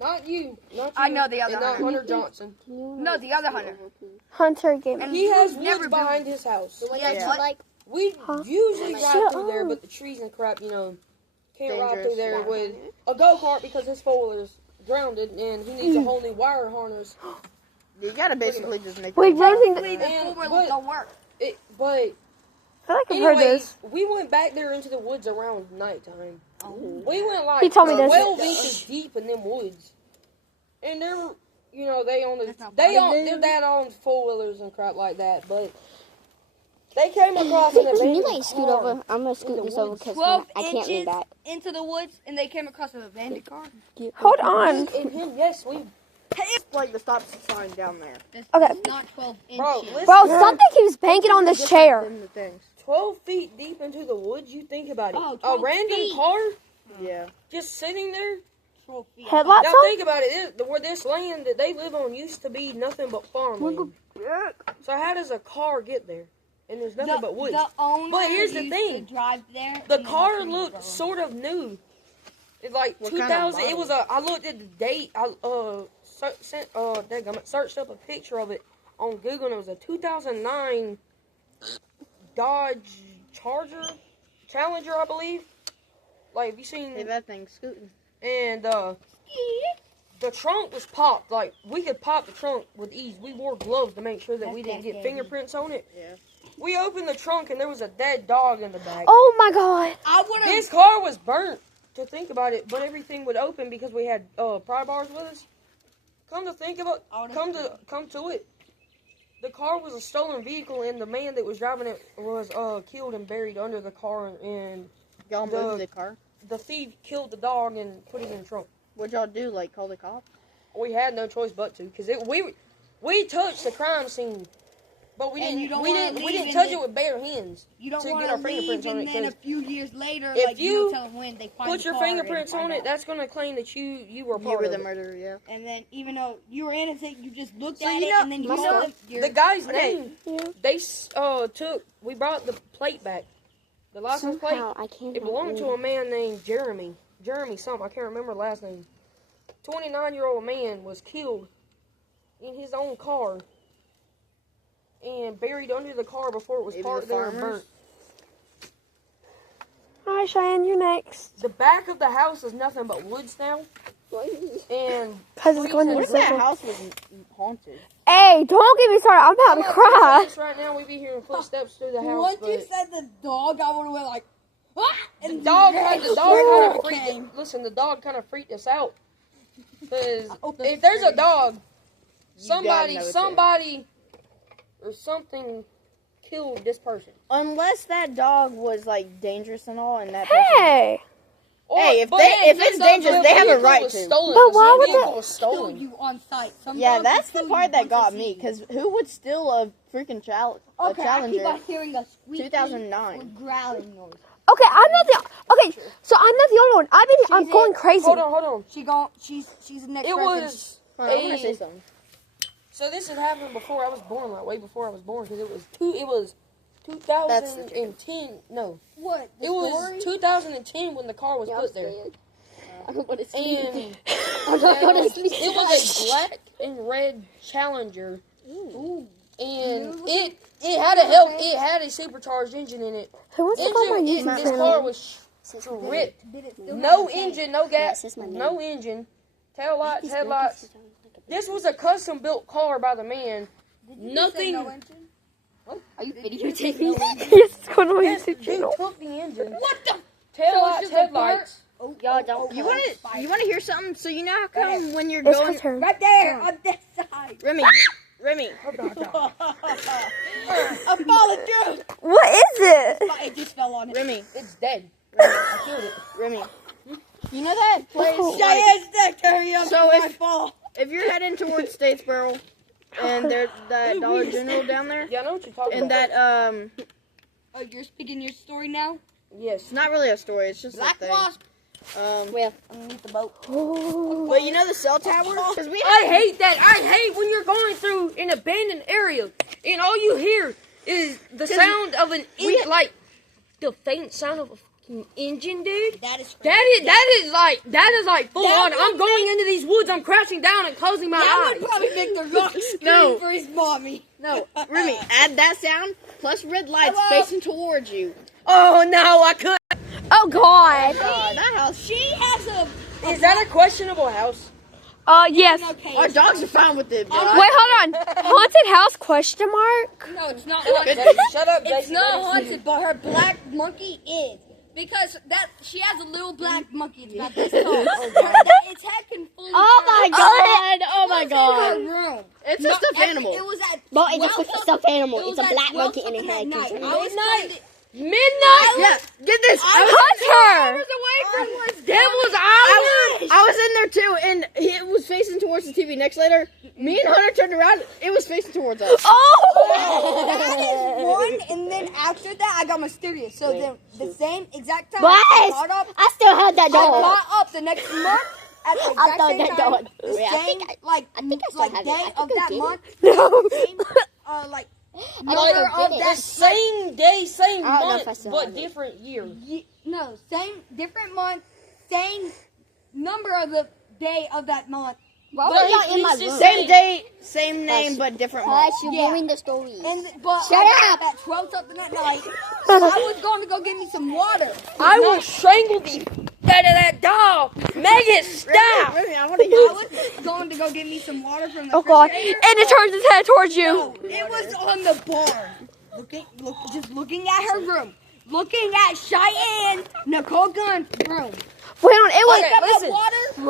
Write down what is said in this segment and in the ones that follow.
Not you. Not you. I know the other and not Hunter. Hunter Johnson. No, the other Hunter. Hunter game. And He has never woods behind his house. Yeah, but- We usually ride Shut through there, up. but the trees and crap, can't ride Dangerous, through there yeah. with a go-kart because his four-wheeler's drowned and he needs a whole new wire harness. You gotta basically just make. Wait, that one thing. Technically, the And- four-wheelers don't work. But I feel like I've heard anyways, this. we went back there into the woods around nighttime. Oh. We went like He told me this. 12 inches deep in them woods. And they're, they own That's not their dad owns four-wheelers and crap like that, but they came across an Can you abandoned like scoot car. over? I'm gonna in scoot the this over woods. because 12 I can't lean inches back. into the woods, and they came across an abandoned car. Hold on. And him, yes, we like the stop sign down there. That's, Okay. that's not 12 inches. Bro, listen. Bro, something keeps banging on this chair. In the things. 12 feet deep into the woods, you think about it. Oh, a 12 random feet. car Yeah. just sitting there. 12 feet. Headlights Now on? think about it. Where this land that they live on used to be nothing but farmland. So how does a car get there? And there's nothing but woods. The owner But here's the used thing. to drive there. The and car then looked sort of new. It's like What kind of 2000. It model? was I looked at the date. I searched up a picture of it on Google, and it was a 2009 Dodge Challenger, I believe. Like, have you seen? Hey, that thing's scooting. And the trunk was popped. Like, we could pop the trunk with ease. We wore gloves to make sure that we didn't get fingerprints on it. Yeah. We opened the trunk, and there was a dead dog in the back. Oh my god. I would have. This car was burnt, to think about it, but everything would open because we had pry bars with us. Come to think about, come to it, the car was a stolen vehicle, and the man that was driving it was killed and buried under the car, and Y'all moved the car. the thief killed the dog and put it in the trunk. What'd y'all do? Like call the cops? We had no choice but to, because we touched the crime scene, but we And didn't you don't we wanna didn't we leave didn't in touch the- it with bare hands. You don't to want get to our leave, fingerprints on and it, then a 'cause few years later, if like, you you don't tell them when they find Put the your car fingerprints and on find it. out. That's gonna claim that you were You part were of the it. murderer, yeah. And then, even though you were innocent, you just looked So at you it, know- and then you you know know- The guy's Okay. name, Yeah. they we brought the plate back. The license plate, Somehow I can't. it belonged to a man named Jeremy. Jeremy something, I can't remember the last name. 29-year-old man was killed in his own car and buried under the car before it was Maybe parked the there and farmers? burnt. Alright, Cheyenne, you're next. The back of the house is nothing but woods now. And Because it's going to What the if that circle. house was haunted? Hey, don't get me started. I'm about to cry. right now we be hearing footsteps through the house. Once you but said the dog, I would have went like, ah! the And dog you kind ran. of Okay. freaked. Listen, the dog kind of freaked us out. Because if there's a dog, somebody or something killed this person. Unless that dog was like dangerous and all, and that person. Hey. Or, Hey, if but they- if this it's dangerous, they have a vehicle right was to. Stolen. But This why would vehicle the- was Kill stolen. you on sight. Some Yeah, dogs that's will the kill part you that once got they me. see you. Because who would steal a freaking Okay, I keep Challenger? on hearing a squeaking 2009. or growling noise. Okay, I'm not the. Okay, so I'm not the only one. I'm going crazy. Hold on. She's the next It person. was. Hold on, I'm gonna say something. So this had happened before I was born, like way before I was born, because it was That's the 2010. No, What? The it was story? 2010 when the car was put there. I don't want to sleep. And I'm not going to sleep. it was a black and red Challenger, Ooh. and it had a supercharged engine in it. Who wants to call my Engine, YouTube this car channel? was Says my name. ripped. Did it still No have a engine, no Yeah, it gas, says my name. no engine, tail lights, These headlights. cookies sound like a- This was a custom built car by the man. Did you Nothing- say no engine? Are you Did you videotaping say no me? engine? Yes, it's going to my Yes, YouTube dude channel. took the engine. What the? Tail So it's lights, just a headlights. Oh, Y'all don't. You want to hear something? So you know how come when you're It's going, her turn. right there on this side. Remy, I followed you. What is it? It just fell on it. Remy, It's dead. I killed it. Remy. You know that place? Oh. Like, Cheyenne's neck, hurry up. So before I if- fall. if you're heading towards Statesboro, and there's that Dollar General down there, Yeah, I know what you're talking and about. that Oh, you're speaking your story now? Yes. it's not really a story. It's just a Black thing. Wasp. Well, Underneath the boat. Oh. But you know the cell tower? Because we I hate that. I hate when you're going through an abandoned area and all you hear is the sound of an engine, like the faint sound of a fucking engine, dude. That is That is like full That on. I'm would going into these woods. I'm crouching down and closing my That eyes. would probably make the rock scream No. for his mommy. No, Remy, add that sound plus red lights Hello? facing towards you. Oh no, I couldn't. Oh God. That house. She has a. Is that a questionable house? Yes. Okay. Our dogs are fine with it. But Wait, hold on. Haunted house? Question mark. No, it's not. Shut up, It's Jason. not haunted, but her black monkey is. Because that she has a little black monkey. It's about this tall. Its head can fully. Oh my God. oh my god. Her room. It's a stuffed animal. It was at. Well, it's a stuffed animal. it It's was a at black 12 monkey and it something had at night. control. I was trying to- Midnight. Yeah, get this. Hunt her. Away from what's Devil's Island. I was in there too, and it was facing towards the TV. Next later, me and Hunter turned around. It was facing towards us. Oh. That is one, and then after that, I got mysterious. So then the same exact time, But I got up. I still had that I dog. got up the next month at the I exact thought same that time. dog. The Yeah, same, I think I still like have it. day I think of I that did. month. No. Same, like I number think I of did it. The that. same day, same I don't know if I month, still but have it. different year. No, same different month, same number of the day of that month. Why But were y'all in my it's just room? Same date, same name, but different month. Hush, you're Yeah. ruining the story. And but Shut I up. got up at 12 something at night. I was going to go get me some water. I will strangle the out of that dog. Megan, stop. Remy, I want to hear I this. was going to go get me some water from the Oh God. And refrigerator. it turns its head towards you. No, it was on the bar. Just looking at her room. Looking at Cheyenne, Nicole Gunn's room. Wait on. It was. Picked up listen. the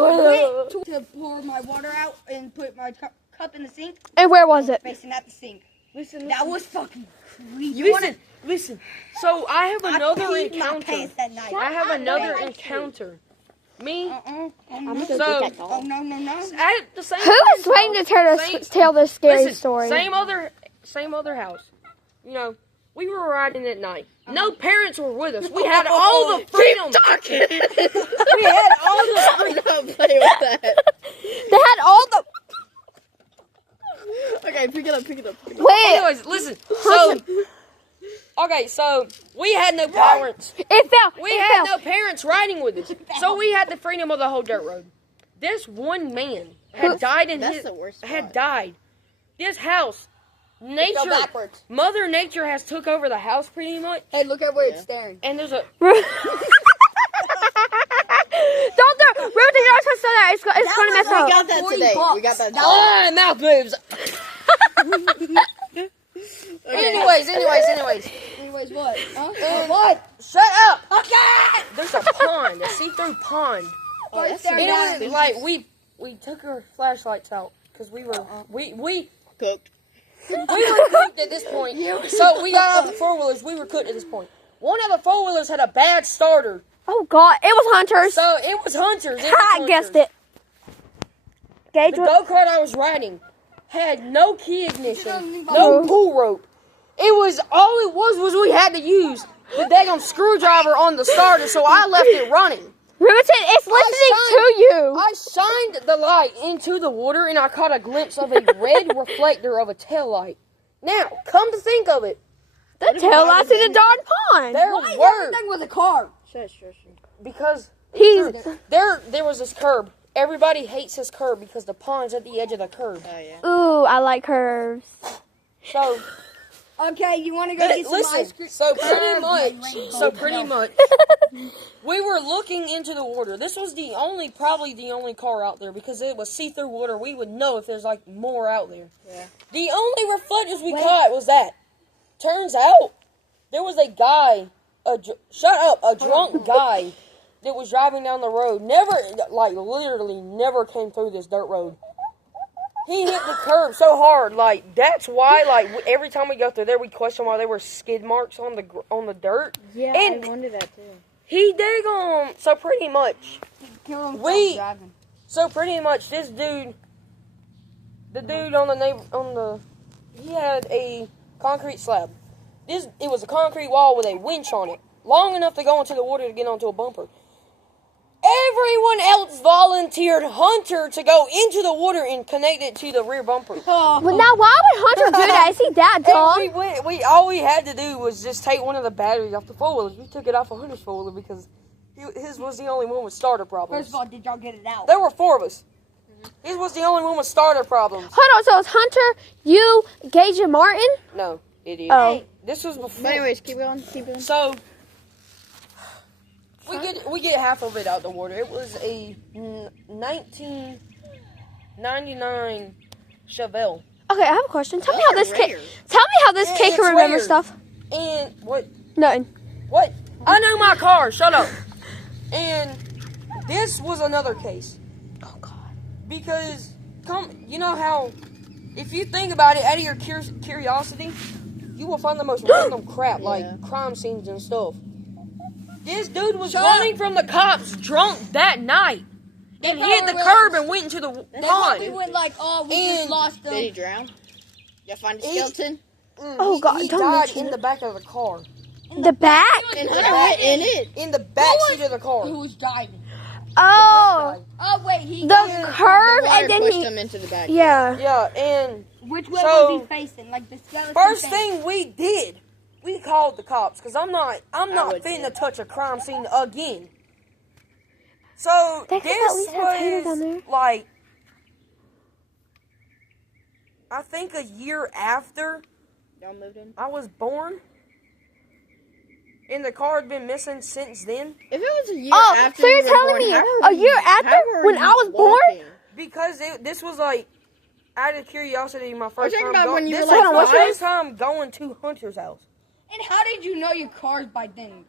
water, went to pour my water out and put my cup in the sink, And where was it? facing at the sink. Listen, That was fucking creepy. listen. So I have another I peed my encounter. pants that night. I have another encounter. Me I'm no. gonna go So- get that Oh dog. no. at the same. Who is waiting to tell this scary Listen, story? Same other house. You know, we were riding at night. No parents were with us. We had all the freedom. We had all the I'm not playing with that. They had all the. Okay, pick it up. Wait. Anyways, listen. So, okay, so we had no parents. It fell. We it had fell. no parents riding with us. So we had the freedom of the whole dirt road. This one man had died in That's his the worst had part. died. This house, nature, backwards. Mother Nature has took over the house pretty much. Hey, look at where it's staring. And there's a Don't do. Ruth, you're not supposed to do that. It's going to mess We up. got that today. We got that. oh, mouth moves. Anyways. Anyways, what? Huh? What? Shut up. Okay. There's a pond, a see-through pond. Oh, it's And staring at it me. was like we took our flashlights out because we were we Cooked. were cooked at this point. So we got out of the four-wheelers. We were cooked at this point. One of the four-wheelers had a bad starter. Oh God. It was hunters. So it was Hunters. I guessed it. Gage The was. go-kart I was riding had no key ignition, no pull rope. All it was we had to use the daggone screwdriver on the starter, so I left it running. Riverton, it's listening to you. I shined the light into the water and I caught a glimpse of a red reflector of a tail light. Now, come to think of it, The tail lights in the darn pond. there Why were everything was a car? Shush. because He's. there was this curb. Everybody hates this curb because the pond's at the edge of the curb. Oh yeah. Ooh, I like curves. So Okay, you want to go get some ice listen, cream? so pretty much, we were looking into the water. This was probably the only car out there because it was see-through water. We would know if there's like more out there. Yeah. The only reflectors we caught was that. Turns out there was a guy, a drunk guy that was driving down the road. Literally never came through this dirt road. He hit the curb so hard, that's why, every time we go through there, we question why there were skid marks on the dirt. Yeah, And I wondered that too. he daggone, so pretty much, We. this dude, the dude he had a concrete slab. It was a concrete wall with a winch on it, long enough to go into the water to get onto a bumper. Everyone else volunteered Hunter to go into the water and connect it to the rear bumper. Well, now why would Hunter do that? Is he that And dumb? we all we had to do was just take one of the batteries off the four-wheelers. We took it off of Hunter's four-wheeler because his was the only one with starter problems. First of all, did y'all get it out? There were 4 of us. His was the only one with starter problems. Hold on, so it's Hunter, you, Gage, and Martin? No, idiot. Oh. This was before. But anyways, keep going. Keep going. So we get half of it out the water. It was a 1999 Chevelle. Okay, I have a question. Tell me Those how are this kid. rare. Tell me how this Yeah, kid can it's remember rare. stuff. And what? Nothing. What? I know my car. Shut up. And this was another case. Oh God. Because, you know how, if you think about it, out of your curiosity, you will find the most random crap, like crime scenes and stuff. This dude was running from the cops drunk that night. And hit the curb and went into the They probably pond. went like, oh, we just And- lost them. Did he drown? Y'all find a skeleton? Oh, God, He don't died mention in it. the back of the car. The back? And Hunter went in it. In the back seat of the car. Who was driving? Oh, Oh, wait, he the got curve, The water and then pushed he. him into the back. Yeah. Yeah, and Which way So, was he facing? Like the skeleton first face? thing we did, we called the cops because I'm not would fitting too. to touch a crime scene again. So They could at this least have Tater down there. was like, I think a year after Y'all moved in? I was born, and the car had been missing since then If it was a year Oh, after so you you're were telling born, me how a were year you- after how were when you I was born? walking? because this was like out of curiosity my first talking time about going. when you This were, like, was my five? first time going to Hunter's house And how did you know your cars by then?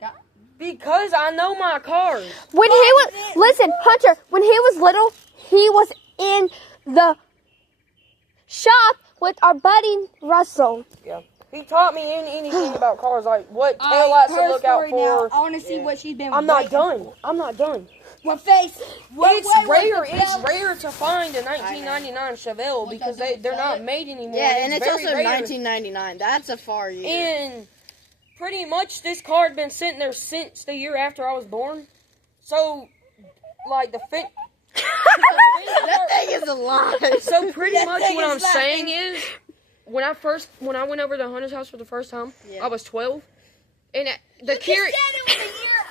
because I know my cars. When he was listen, Hunter. When he was little, he was in the shop with our buddy Russell. Yeah. He taught me anything about cars, like what taillights to look out for. I want to see what she's been. I'm not waiting done. for. I'm not done. What face? What It's way was rare. the It's bell? rare to find a 1999 Chevelle because they're not made anymore. Yeah, and it's very also rare. 1999. That's a far year. And pretty much this car had been sitting there since the year after I was born. So, like the fin. That thing is a lie. So pretty much thing what is I'm lying. saying is, when I went over to Hunter's house for the first time, I was 12, and the curious.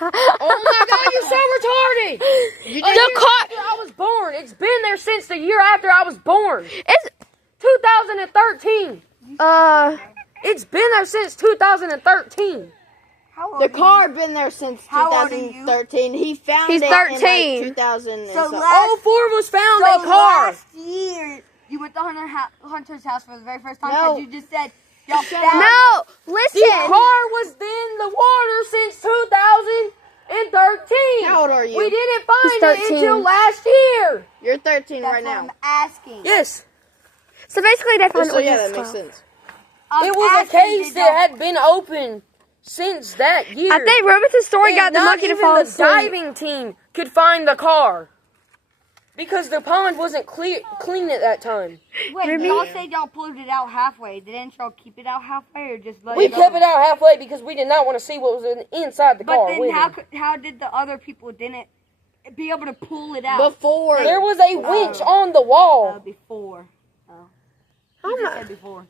Oh my God, you're so retarded! The car. After I was born, it's been there since the year after I was born. It's 2013. It's been there since 2013. The car been there since How old are you? 2013. He found He's it 13. in like 2000 and So something. last- All 4 of us found So a car. last year, you went to Hunter's house for the very first time No. because you just said y'all found. no. The Listen. car was in the water since 2013. How old are you? We didn't find He's it 13. until last year. You're 13 That's right what now. I'm asking. Yes. So basically, they found So it yeah, with that this makes car. sense. I'm It was a asking, case did that y'all- had been open since that year. I think Robinson's story And got the not monkey to even fall the asleep. diving team could find the car because the pond wasn't clean at that time. Wait, Maybe- y'all said y'all pulled it out halfway. Didn't y'all keep it out halfway or just let We it go? kept it out halfway because we did not want to see what was inside the But car. then with how it. how did the other people didn't be able to pull it out? Before. There was a winch on the wall. Before. Oh. I'm You just not- said before.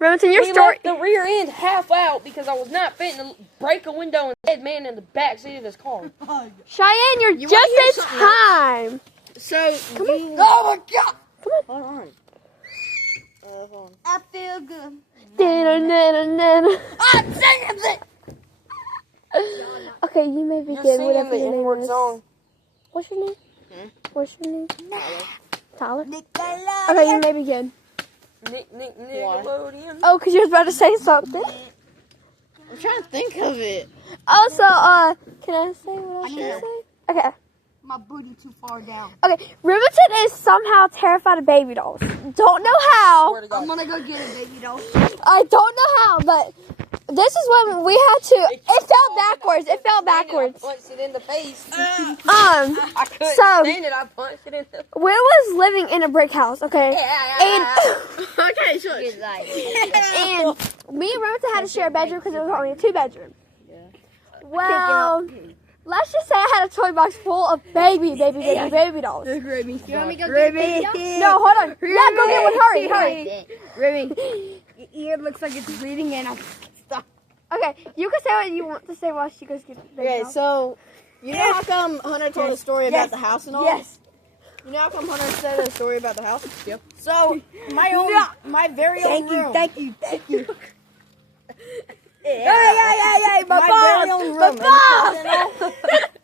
Robinson, your We story. left the rear end half out because I was not fitting to break a window and dead man in the back seat of his car. Cheyenne, you're You wanna hear just in something time. So, you, Oh my God! hold on. Hold on. I feel good. Da-da-da-da-da. I'm singing it. Okay, you may You're begin. singing Whatever the your name N-word is. song. What's your name? What's your name? Tyler. Nickelodeon. Okay, you may begin. Nickelodeon. Oh, because you was about to say something. I'm trying to think of it. Also, can I say what I was Sure. going to say? Okay. My booty too far down. Okay, Riverton is somehow terrified of baby dolls. Don't know how. Swear to God. I'm gonna go get a baby doll. I don't know how, but this is when we had to. It fell backwards. It fell backwards. I punched it in the face. I I couldn't So- stand it. I punched it in the Will was living in a brick house, okay? And Okay, so and me and Riverton had to share a bedroom because it was only a 2-bedroom. Well, let's just say I had a toy box full of baby dolls. You want me to go get baby doll? No, hold on. Yeah, go get one. Hurry. Remy, your ear looks like it's bleeding and I'm stuck. Okay, you can say what you want to say while she goes get baby Okay, dolls. so you know how come Hunter told a story about the house and all? Yes. You know how come Hunter said a story about the house? Yep. So my very own room. Thank you. Yeah, my very own room. in the closet and all.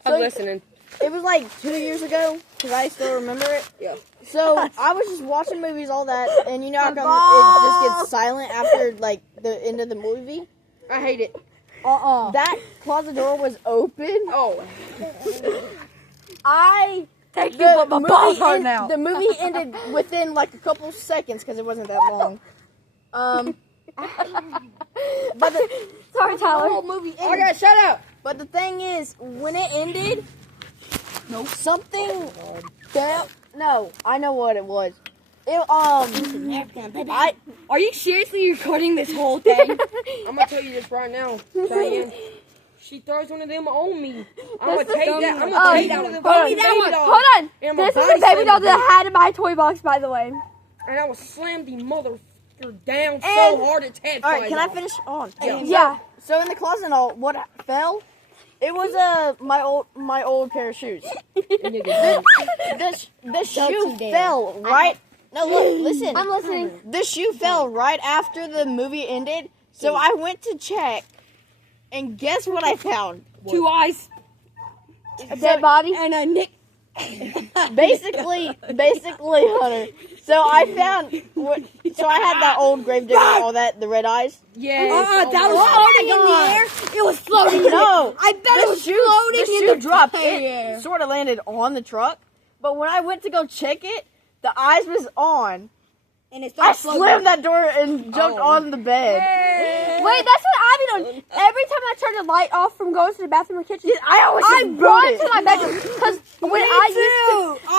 I'm listening. It was like 2 years ago, because I still remember it. Yeah. So I was just watching movies, all that, and you know how come it just gets silent after like the end of the movie? I hate it. That closet door was open. Oh. The movie ended within like a couple seconds because it wasn't that long. But the Sorry, Tyler. whole movie ended. I got shut up. But the thing is, when it ended, something no, I know what it was. It Are you seriously recording this whole thing? I'm gonna tell you this right now, Diane. She throws one of them on me. I'm gonna take that. I'm gonna take one of them Hold baby dolls. on. And my This is body the baby doll slammed that I had in my toy box, by the way. And I was slammed the motherfucker down so hard its head all right, flies can I off. finish on? Yeah. So in the closet, and all what fell? It was my old pair of shoes. The shoe fell right. No, look, listen. I'm listening. The shoe fell right after the movie ended. So I went to check, and guess what I found? 2 eyes A dead body. and a nick. Basically, Hunter. So I found. So I had that old gravedigger, all that, the red eyes. Yes. That was floating in the air. It was floating. No, I bet it was floating in the dropped. air. It sort of landed on the truck, but when I went to go check it, the eyes was on. And it I started floating. slammed that door and jumped on the bed. Wait, that's what I've been doing. Every time I turn the light off from going to the bathroom or kitchen, I always I just run boot to it. my bedroom. Because when I used to,